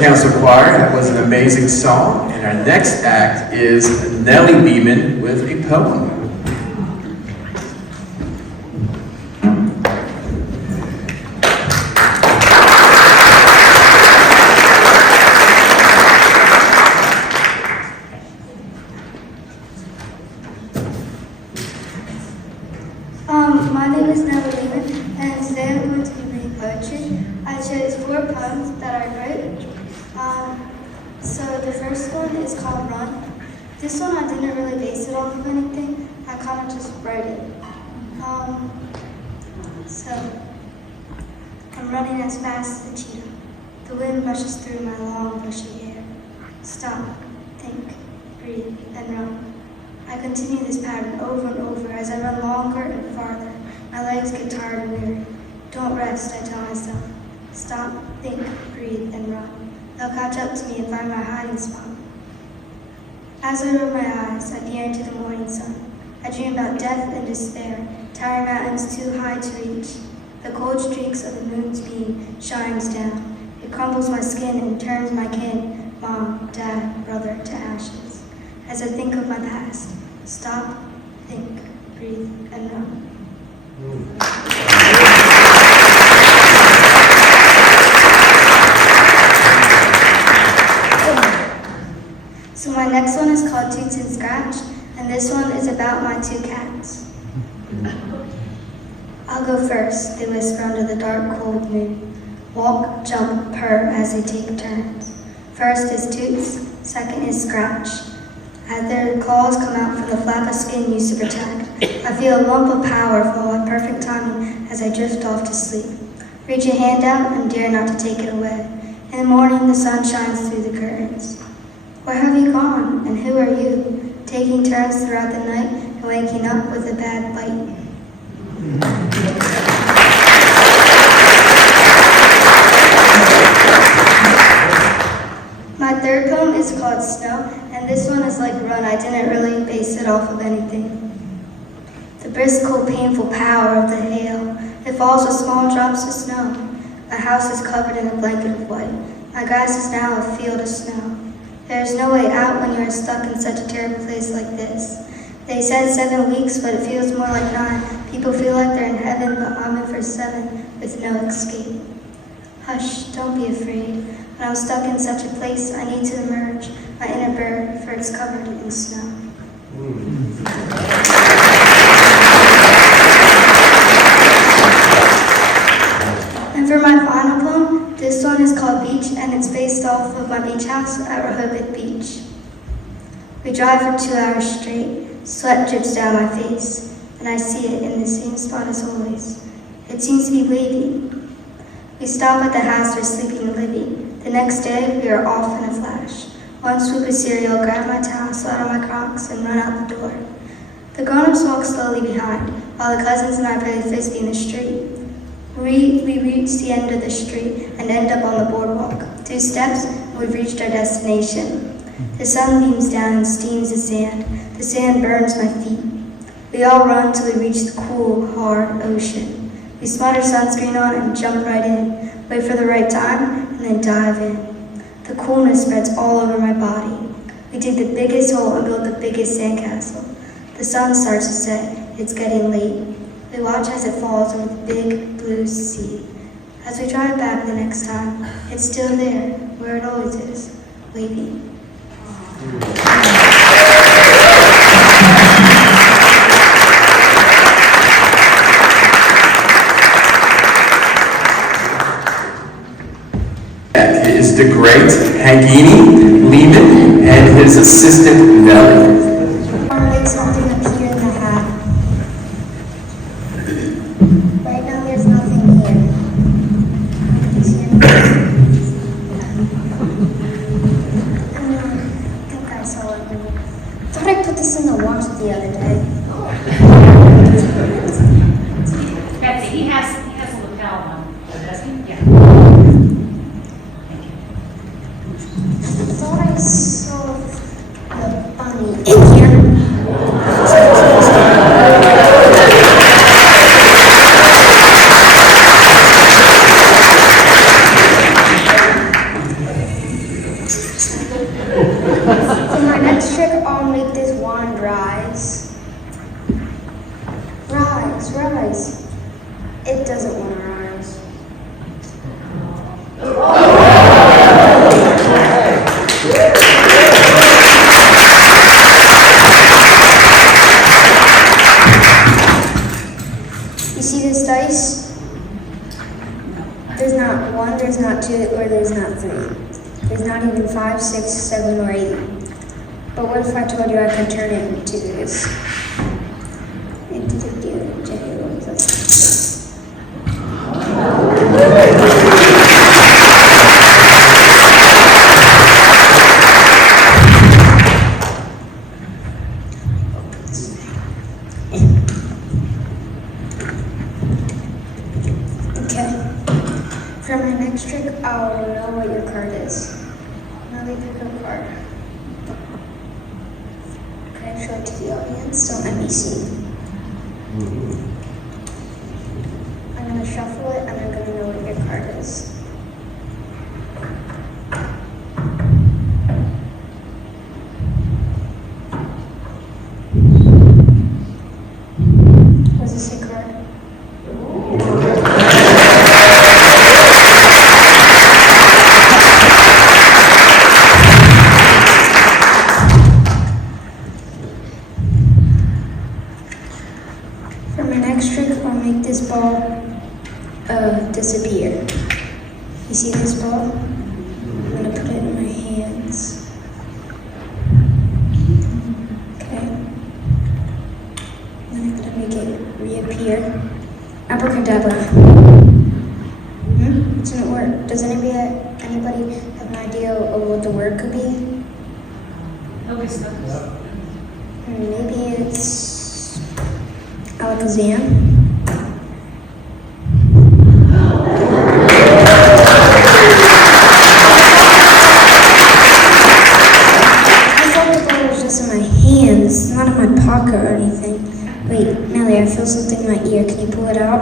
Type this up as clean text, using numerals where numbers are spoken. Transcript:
Council Choir. That was an amazing song. And our next act is Nellie Beeman with a poem. My name is Nellie Beeman, and today I'm going to be reading poetry. I chose 4 poems that I wrote. So the first one is called Run. This one I didn't really base it off of anything. I kind of just wrote it. So I'm running as fast as a cheetah. The wind rushes through my long, bushy hair. Stop, think, breathe, and run. I continue this pattern over and over as I run longer and farther. My legs get tired and weary. Don't rest, I tell myself. Stop, think, breathe, and run. They'll catch up to me and find my hiding spot. As I rub my eyes, I peer into the morning sun. I dream about death and despair, towering mountains too high to reach. The cold streaks of the moon's beam shines down. It crumbles my skin and turns my kin, mom, dad, brother, to ashes. As I think of my past, stop, think, breathe, and run. So my next one is called Toots and Scratch, and this one is about my 2 cats. I'll go first, they whisper under the dark, cold moon. Walk, jump, purr as they take turns. First is Toots, second is Scratch. As their claws come out from the flap of skin used to protect, I feel a lump of power fall at perfect timing as I drift off to sleep. Reach a hand out and dare not to take it away. In the morning, the sun shines through the curtains. Where have you gone, and who are you? Taking turns throughout the night and waking up with a bad bite. My third poem is called Snow, and this one is like Run. I didn't really base it off of anything. The brisk, cold, painful power of the hail. It falls with small drops of snow. My house is covered in a blanket of white. My grass is now a field of snow. There is no way out when you are stuck in such a terrible place like this. They said 7 weeks, but it feels more like 9. People feel like they're in heaven, but I'm in for 7 with no escape. Hush, don't be afraid. When I'm stuck in such a place, I need to emerge, my inner bird, for it's covered in snow. And for my final poem, this one is called Beach, and it's based off of my beach house at Rehoboth Beach. We drive for 2 hours straight, sweat drips down my face, and I see it in the same spot as always. It seems to be wavy. We stop at the house where sleeping Libby. The next day, we are off in a flash. One swoop of cereal, grab my towel, slide on my Crocs, and run out the door. The grown-ups walk slowly behind, while the cousins and I play frisbee in the street. We reach the end of the street and end up on the boardwalk. 2 steps, and we've reached our destination. The sun beams down and steams the sand. The sand burns my feet. We all run till we reach the cool, hard ocean. We smutter sunscreen on and jump right in, wait for the right time, and then dive in. The coolness spreads all over my body. We dig the biggest hole and build the biggest sandcastle. The sun starts to set. It's getting late. We watch as it falls over the big blue sea. As we drive back the next time, it's still there, where it always is, waiting. Is the great Hagini Lehman and his assistant Nellie. Make something appear in the hat. Right now there's nothing here. I think I saw it. Thought I put this in the wash the other day. Betsy, he has a lapel on, does he? Yeah. Thought I saw the bunny in here. For my next trick, I'll make this wand rise. Rise, rise. It doesn't want to rise. You see this dice? There's not 1, there's not 2, or there's not 3. There's not even 5, 6, 7, or 8. But what if I told you I could turn it into this? Into the deal. Okay. For my next trick, I'll know what your card is. Now they pick a card. Okay, show it to the audience. Don't let me see. I'm gonna shuffle it and I'm gonna know what your card is. What's this a card? For my next trick, I'll make this ball disappear. You see this ball? I'm gonna put it in my hands. Okay. Then I'm gonna make it reappear. Abracadabra. It's gonna work. Does anybody have an idea of what the word could be? Hocus pocus. Maybe it's Alakazam. I thought the ball was just in my hands, not in my pocket or anything. Wait, Nellie, I feel something in my ear. Can you pull it out?